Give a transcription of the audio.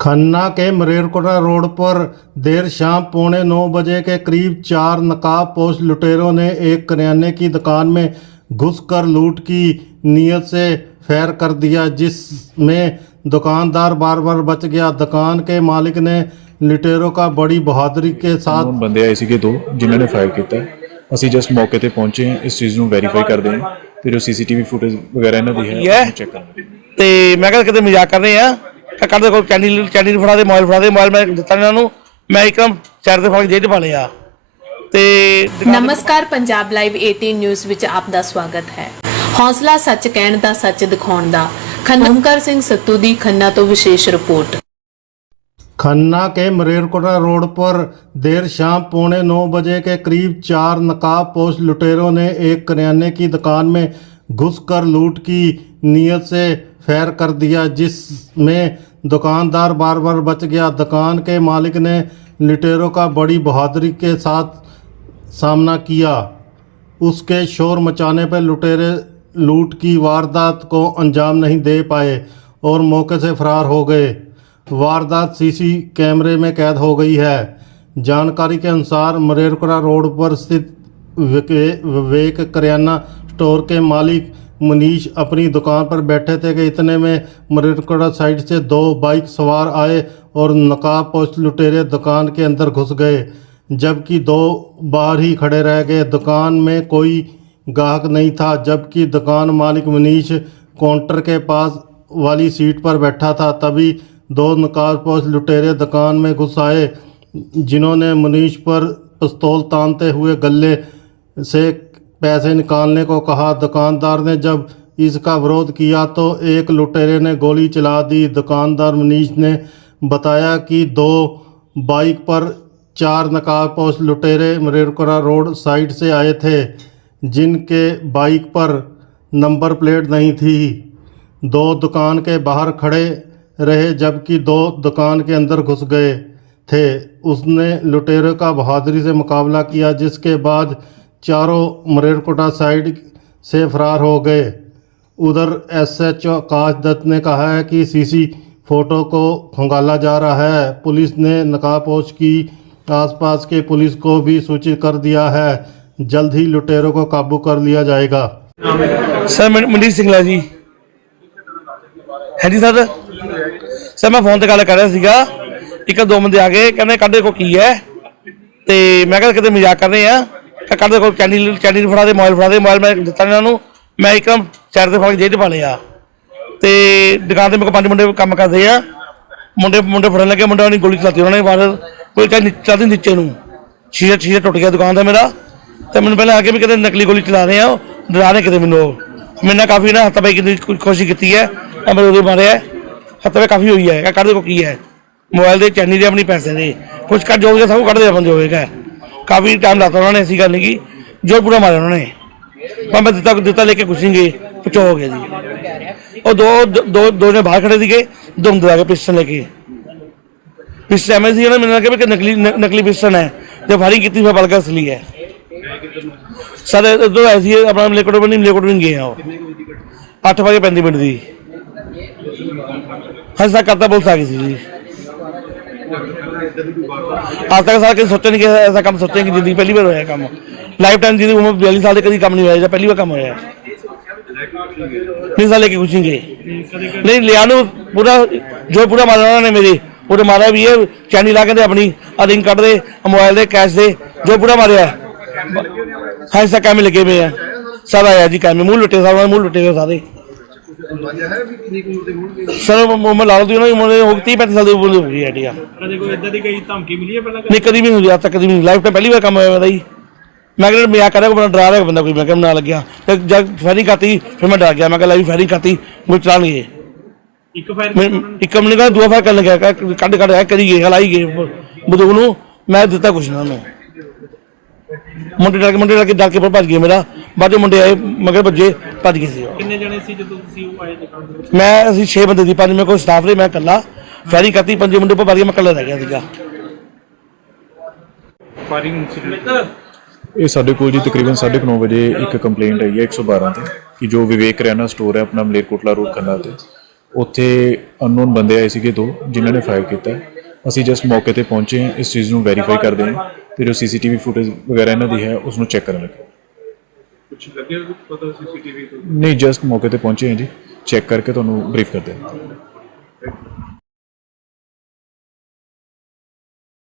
खन्ना के मरेरकोटा रोड पर देर शाम पौने नौ बजे के करीब चार नकाबपोश लुटेरों ने एक करियाने की दुकान में घुसकर लूट की नीयत से फैर कर दिया जिसमें दुकानदार बार बार बच गया दुकान के मालिक ने लुटेरों का बड़ी बहादुरी के साथ ਨੌਨ ਬੰਦੇ ਆਏ ਸੀਗੇ ਦੋ ਜਿਨ੍ਹਾਂ ਨੇ ਫਾਇਰ ਕੀਤਾ ਹੈ। ਅਸੀਂ ਜਸਟ ਮੌਕੇ ਤੇ ਪਹੁੰਚੇ ਹਾਂ ਇਸ ਚੀਜ਼ ਨੂੰ ਵੈਰੀਫਾਈ ਕਰਦੇ ਹਾਂ ਤੇ ਜੋ ਸੀਸੀਟੀਵੀ ਫੁਟੇਜ ਵਗੈਰਾ ਇਹਨਾਂ ਦੀ ਹੈ Yeah. ਉਹ ਚੈੱਕ ਕਰਾਂਗੇ ਤੇ ਮੈਂ ਕਿਹਾ ਕਿਤੇ ਮਜ਼ਾਕ ਕਰ ਰਹੇ ਆ ਕਾਕਾ ਦੇ ਕੋਲ ਕੈਂਡੀ ਕੈਂਡੀ ਫੜਾ ਦੇ ਮੋਬਾਈਲ ਫੜਾ ਦੇ ਮੋਬਾਈਲ ਮੈਂ ਦਿੱਤਾ ਇਹਨਾਂ ਨੂੰ ਮੈਂ ਇੱਕਦਮ ਚਾਰ ਦੇ ਫੜ ਕੇ ਜੇਬ 'ਚ ਪਾ ਲਿਆ ਤੇ ਦੁਕਾਨ- ਨਮਸਕਾਰ ਪੰਜਾਬ ਲਾਈਵ 18 ਨਿਊਜ਼ ਵਿੱਚ ਆਪ ਦਾ ਸਵਾਗਤ ਹੈ ਹੌਸਲਾ ਸੱਚ ਕਹਿਣ ਦਾ ਸੱਚ ਦਿਖਾਉਣ ਦਾ ਖੰਨਮਕਰ ਸਿੰਘ ਸੱਤੂ ਦੀ ਖੰਨਾ ਤੋਂ ਵਿਸ਼ੇਸ਼ ਰਿਪੋਰਟ खन्ना के मरेरकोटा रोड पर देर शाम पौने नौ बजे के करीब चार नकाबपोश लुटेरों ने एक करियाने की दुकान में घुसकर लूट की नीयत से फैर कर दिया जिसमें دکاندار بار بار بچ گیا۔ دکان کے مالک نے لٹیروں کا بڑی بہادری کے ساتھ سامنا کیا۔ اس کے شور مچانے پہ لٹیرے لوٹ کی واردات کو انجام نہیں دے پائے اور موقع سے فرار ہو گئے۔ واردات سی سی کیمرے میں قید ہو گئی ہے۔ جانکاری کے انصار مریرکڑا روڈ پر ستھ ویک کریانہ اسٹور کے مالک منیش اپنی دکان پر بیٹھے تھے کہ اتنے میں مرکڑا سائٹ سے دو بائک سوار آئے اور نقاب پوچھ لٹیرے دکان کے اندر گھس گئے۔ جبکہ دو باہر ہی کھڑے رہ گئے۔ دکان میں کوئی گاہک نہیں تھا، جبکہ دکان مالک منیش کاؤنٹر کے پاس والی سیٹ پر بیٹھا تھا۔ تبھی دو نقاب پوچھ لٹیرے دکان میں گھس آئے، جنہوں نے منیش پر پستول تانتے ہوئے گلے سے پیسے نکالنے کو کہا، دکاندار نے جب اس کا ورودھ کیا تو ایک لٹیرے نے گولی چلا دی۔ دکاندار منیش نے بتایا کہ دو بائک پر چار نقاب پوش لٹیرے مریرکرا روڈ سائٹ سے آئے تھے، جن کے بائک پر نمبر پلیٹ نہیں تھی۔ دو دکان کے باہر کھڑے رہے جبکہ دو دکان کے اندر گھس گئے تھے۔ اس نے لٹیرے کا بہادری سے مقابلہ کیا، جس کے بعد चारों मरेरकोटा साइड से फरार हो गए उधर एसएचओ आकाश दत्त ने कहा है कि सीसी फोटो को खंगाला जा रहा है पुलिस ने नकाबपोश की आसपास के पुलिस को भी सूचित कर दिया है जल्द ही लुटेरों को काबू कर लिया जाएगा ਸਰ ਮਨ- ਮਨਦੀਪ ਸਿੰਘਲਾ ਜੀ ਹਾਂਜੀ ਸਰ ਸਰ ਮੈਂ ਫੋਨ ਤੇ ਗੱਲ ਕਰ ਰਿਹਾ ਸੀਗਾ ਇੱਕ ਦੋ ਬੰਦੇ ਆ ਗਏ ਕਹਿੰਦੇ ਕੱਢੇ ਕੋ ਕੀ ਹੈ ਤੇ ਮੈਂ ਕਿਹਾ ਕਿਤੇ ਮਜ਼ਾਕ ਕਰ ਰਹੇ ਆ ਕਾਕਾ ਦੇ ਕੋਲ ਕੈਂਡੀ ਕੈਂਡੀ ਫੜਾ ਦੇ ਮੋਬਾਈਲ ਫੜਾ ਦੇ ਮੋਬਾਈਲ ਮੈਂ ਦਿੱਤਾ ਇਹਨਾਂ ਨੂੰ। ਮੈਂ ਇੱਕਦਮ ਚੈਰ ਦੇ ਫੜ ਕੇ ਜੇਬ 'ਚ ਪਾ ਲਿਆ। ਤੇ ਦੁਕਾਨ ਤੇ ਮੇਰੇ ਕੋਲ ਪੰਜ ਮੁੰਡੇ ਕੰਮ ਕਰਦੇ ਆ। ਮੁੰਡੇ ਮੁੰਡੇ ਫੜਨ ਲੱਗੇ ਮੁੰਡਿਆਂ ਨੇ ਗੋਲੀ ਚਲਾਤੀ ਉਹਨਾਂ ਨੇ ਬਾਹਰ। ਕੋਈ ਕਹਿੰਦੀ ਚਲਦੀ ਨੀਚੇ ਨੂੰ। ਸ਼ੀਸ਼ਾ ਸ਼ੀਸ਼ਾ ਟੁੱਟ ਗਿਆ ਦੁਕਾਨ ਦਾ ਮੇਰਾ। ਤੇ ਮੈਨੂੰ ਪਹਿਲਾਂ ਆ ਕੇ ਵੀ ਕਿਤੇ ਨਕਲੀ ਗੋਲੀ ਚਲਾ ਰਹੇ ਆ ਉਹ, ਡਰਾ ਰਹੇ ਕਿਤੇ ਮੈਨੂੰ ਉਹ। ਮੇਰੇ ਕਾਫੀ ਨਾ ਹੱਥਾਂ ਪਾਈ ਕੀਤੀ ਕੋਸ਼ਿਸ਼ ਕੀਤੀ ਹੈ। ਆ ਮੇਰੇ ਉਹਦੇ ਮਾਰਿਆ। ਹੱਥਾਂ ਪਾਈ ਕਾਫੀ ਹੋਈ ਹੈ। ਇਹ ਕੱਢ ਦੇ ਕੋ ਕੀ ਹੈ। ਮੋਬਾਈਲ ਦੇ ਚੈਨੀ ਦੇ ਆਪਣੀ ਪੈਸੇ ਦੇ। ਕੁਝ ਕੱਢ ਜੋ ਸਭ ਕੱਢ ਦੇ ਆਪਣ ਜੋ ਹੋਵੇਗਾ ਕਾਫੀ ਟਾਈਮ ਲਾਤਾ ਉਹਨਾਂ ਨੇ, ਐਸੀ ਗੱਲ ਨਹੀਂ ਕੀ ਜੋ ਪੂਰਾ ਮਾਰਿਆ ਉਹਨਾਂ ਨੇ। ਪਰ ਮੈਂ ਦਿੱਤਾ ਦਿੱਤਾ ਲੈ ਕੇ ਕੁਛ ਨਹੀਂ ਗਏ ਪਚੋ ਹੋ ਗਿਆ ਜੀ। ਉਹ ਦੋ ਦੋ ਦੋ ਨੇ ਬਾਹਰ ਖੜੇ ਸੀਗੇ, ਦੋ ਅੰਦਰ ਆ ਕੇ ਪਿਸਟਨ ਲੈ ਕੇ। ਪਿਸਟਨ ਐਵੇਂ ਸੀ, ਉਹਨਾਂ ਮੈਨੂੰ ਲੱਗਿਆ ਵੀ ਕਿ ਨਕਲੀ ਨਕਲੀ ਪਿਸਟਨ ਹੈ। ਤੇ ਫਾਇਰਿੰਗ ਕੀਤੀ, ਫਿਰ ਬਲਗਾ ਅਸਲੀ ਹੈ। ਸਰ ਉਦੋਂ ਆਏ ਸੀ, ਆਪਣਾ ਮਲੇਕੋਟ ਬਣੀ ਮਲੇਕੋਟ ਵੀ ਗਏ ਆ ਉਹ। 8 ਵਜੇ ਪੈਂਦੀ ਮਿੰਟ ਦੀ। ਹਾਂ ਸਾ ਕਰਤਾ ਬੋਲ ਸਕੀ ਸੀ ਜੀ। ਅੱਜ ਤੱਕ ਸਾਲ ਕੇ ਸੋਚਿਆ ਨਹੀਂ ਕਿ ਐਸਾ ਕੰਮ ਸੋਚਿਆ ਕਿ ਜ਼ਿੰਦਗੀ ਪਹਿਲੀ ਵਾਰ ਹੋਇਆ ਕੰਮ ਲਾਈਫ ਟਾਈਮ ਜਿਹਦੀ ਉਮਰ 42 ਸਾਲ ਦੇ ਕਦੀ ਕੰਮ ਨਹੀਂ ਹੋਇਆ ਜਾਂ ਪਹਿਲੀ ਵਾਰ ਕੰਮ ਹੋਇਆ ਨਹੀਂ ਸਾਲੇ ਕੇ ਕੁਛ ਨਹੀਂ ਗਏ ਨਹੀਂ ਲਿਆ ਨੂੰ ਪੂਰਾ ਜੋ ਪੂਰਾ ਮਾਰਿਆ ਉਹਨਾਂ ਨੇ ਮੇਰੇ ਉਹਦੇ ਮਾਰਿਆ ਵੀ ਇਹ ਚੈਨੀ ਲਾ ਕਹਿੰਦੇ ਆਪਣੀ ਆ ਰਿੰਗ ਕੱਢ ਦੇ ਮੋਬਾਈਲ ਦੇ ਕੈਸ਼ ਦੇ ਜੋ ਪੂਰਾ ਮਾਰਿਆ ਹਾਂ ਸਾ ਕੰਮ ਲੱਗੇ ਪਏ ਆ ਸਾਰਾ ਆਇਆ ਜੀ ਕੰਮ ਮੂੰਹ ਲੁੱਟੇ ਸਾਰਾ ਮੂੰਹ ਲੁੱਟੇ ਹੋਏ ਸਾਰੇ ਸਰ ਮੁਹੰਮਦ ਲਾਲ ਦੀ ਉਹਨਾਂ ਦੀ ਉਮਰ ਹੋ ਗਈ 30 35 ਸਾਲ ਦੀ ਉਮਰ ਹੋ ਗਈ ਹੈ ਟਿਆ ਕਦੇ ਕੋਈ ਇਦਾਂ ਦੀ ਕੋਈ ਧਮਕੀ ਮਿਲੀ ਹੈ ਪਹਿਲਾਂ ਨਹੀਂ ਕਦੀ ਵੀ ਨਹੀਂ ਹੋਈ ਅੱਜ ਤੱਕ ਕਦੀ ਵੀ ਨਹੀਂ। ਲਾਈਫ ਟਾਈਮ ਪਹਿਲੀ ਵਾਰ ਕੰਮ ਹੋਇਆ ਮੇਰਾ ਜੀ। ਮੈਂ ਕਿਹਾ ਮਜ਼ਾਕ ਕਰਿਆ ਕੋਈ ਬੰਦਾ ਡਰਾ ਰਿਹਾ ਬੰਦਾ ਕੋਈ ਮੈਂ ਕਿਹਾ ਨਾ ਲੱਗਿਆ। ਤੇ ਜਦ ਫੈਰਿੰਗ ਕਰਤੀ ਫਿਰ ਮੈਂ ਡਰ ਗਿਆ। ਮੈਂ ਕਿਹਾ ਲੈ ਵੀ ਫੈਰਿੰਗ ਕਰਤੀ ਉਹ ਚਲਾਣਗੇ। ਇੱਕ ਫਾਇਰ ਇੱਕ ਮਿੰਟ ਦਾ ਦੂਆ ਫਾਇਰ ਕਰਨ ਲੱਗਿਆ। ਕੱਢ ਕੱਢ ਕਰੀ ਗਏ ਹਲਾਈ ਗਏ ਬੰਦੂਕ ਨੂੰ। ਮੈਂ ਦਿੱਤਾ ਕੁਛ ਨਾ ਉਹਨੂੰ। ਮੁੰਡੇ ਡਰ ਕੇ ਮੁੰਡੇ ਡਰ ਕੇ ਡਰ ਕੇ ਫਿਰ ਭੱਜ ਗਏ ਮੇਰਾ। ਬਾਅਦ ਚੋਂ ਮੁੰਡੇ ਆਏ ਮਗਰ ਭੱਜੇ ਭੱਜ ਗਏ ਸੀ ਉਹ। ਕਿੰਨੇ ਜਣੇ ਸੀ ਜਦੋਂ ਤੁਸੀਂ ਉਹ ਆਏ ਦੁਕਾਨ ਦੇ ਵਿੱਚ? ਮੈਂ ਅਸੀਂ 6 ਬੰਦੇ ਸੀ ਪੰਜ ਮੇਰੇ ਕੋਲ ਸਟਾਫ ਨੇ ਮੈਂ ਇਕੱਲਾ। ਫੈਰਿੰਗ ਕਰਤੀ ਪੰਜੇ ਮੁੰਡੇ ਉੱਪਰ ਭੱਜ ਗਏ ਮੈਂ ਇਕੱਲਾ ਰਹਿ ਗਿਆ ਸੀਗਾ। ਫਾਇਰਿੰਗ ਇਨਸੀਡੈਂਟ ਇਹ ਸਾਡੇ ਕੋਲ ਜੀ ਤਕਰੀਬਨ 9:30 ਵਜੇ ਇੱਕ ਕੰਪਲੇਂਟ ਆਈ ਹੈ 112 ਤੇ ਕਿ ਜੋ ਵਿਵੇਕ ਕਰਿਆਨਾ ਸਟੋਰ ਹੈ ਆਪਣਾ ਮਲੇਰਕੋਟਲਾ ਰੋਡ ਖੰਨਾ ਤੇ। ਉੱਥੇ ਅਨਨੋਨ ਬੰਦੇ ਆਏ ਸੀਗੇ ਦੋ ਜਿਨ੍ਹਾਂ ਨੇ ਫਾਇਰ ਕੀਤਾ। ਅਸੀਂ ਜਸਟ ਮੌਕੇ ਤੇ ਪਹੁੰਚੇ ਹਾਂ ਇਸ ਚੀਜ਼ ਨੂੰ ਵੈਰੀਫਾਈ ਕਰਦੇ ਹਾਂ। ਤੇ ਜੋ ਸੀਸੀਟੀਵੀ ਫੁਟੇਜ ਵਗੈਰਾ ਇਹਨਾਂ ਦੀ ਹੈ ਉਸ ਨੂੰ ਚੈੱਕ ਕਰਨ ਲੱਗੇ। ਕੁਝ ਲੱਗਿਆ ਪਤਾ ਸੀਸੀਟੀਵੀ ਤੋਂ? ਨਹੀਂ ਜਸਟ ਮੌਕੇ ਤੇ ਪਹੁੰਚੇ ਹਾਂ ਜੀ। ਚੈੱਕ ਕਰਕੇ ਤੁਹਾਨੂੰ ਬਰੀਫ ਕਰਦੇ ਹਾਂ